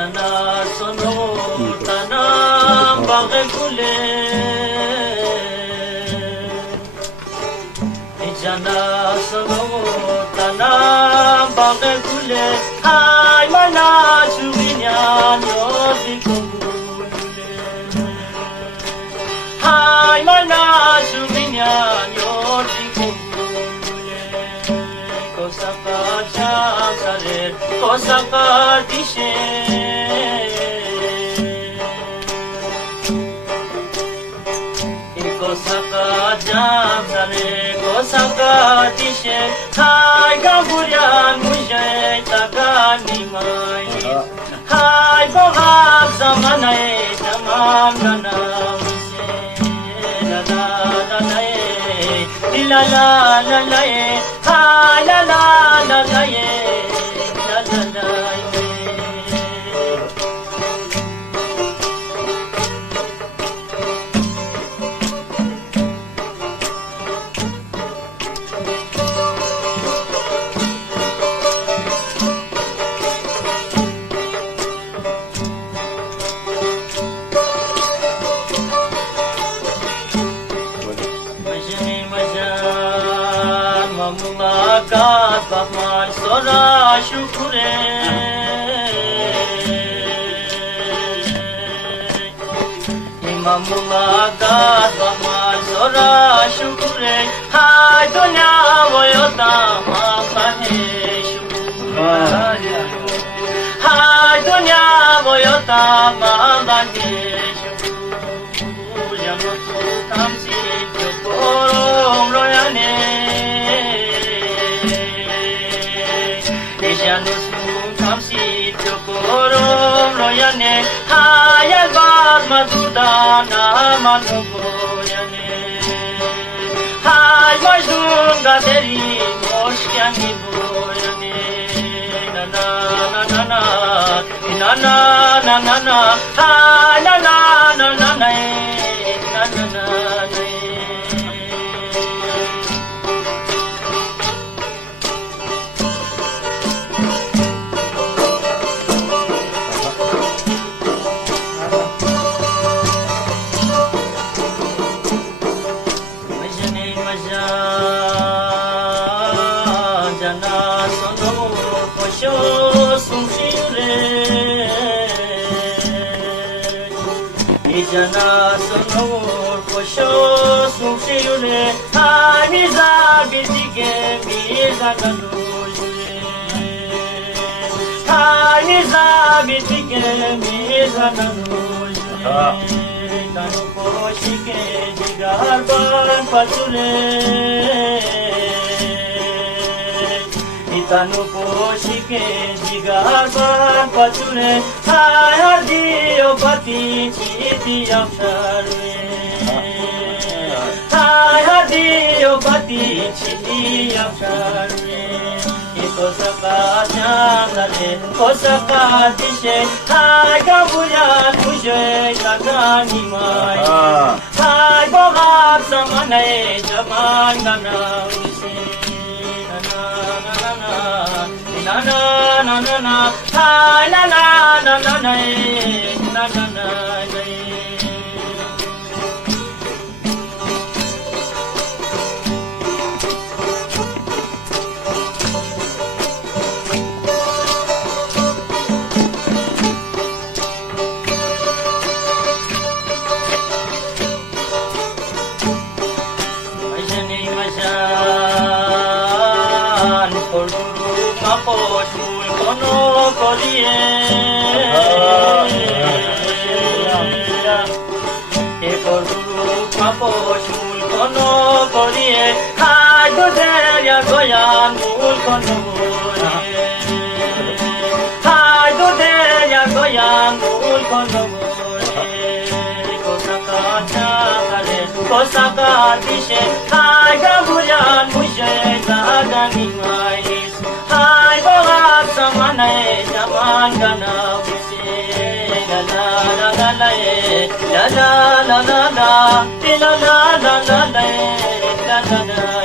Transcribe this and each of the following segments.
Jana sono tana baghe kule Jana sono tana baghe kule Hai mana chuvinyan yodi kule Hai mana chuvinyan yodi kule Kosaka jamsare Kosaka dishe Kosaka jamsare Kosaka dishe Hai gamburian mujhe tagani mai Hai bohag zamanae tamam nana muse La la la la la la la la Hai la la la la Mulakat bahmal sora shukure Imam mulakat bahmal sora shukure Hai dunya voyota mapahe shukure Hai dunya voyota mapahe shukure Yamutu kamsi chokorom royane Janus kamsi chokorom royane hayal bad madudana manogoyane hay majnun gaderi moshkyani boyane na na na na na na na na na na ha na na na na na na na na Jana sonor kosho sumshiyune Haniza bizige biza kanujune Haniza bizige biza kanujune Tanu koshike jigar ban pachule Tanu koshike jigar ban pachule Hai diyo pati chiti amsharwe Hai diyo pati chiti amsharwe Kosaka jamdale kosaka dishe Hai gambuyan mujhe tagani mai Hai bohag zamanae jaman gana use Na na na na na ha la la la la la na na na Kosaka dishe hai gambuyan mujhe tagani mais hai bohag zamanae jaman gana use la la la la la la la la la la la la la la la la la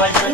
Jana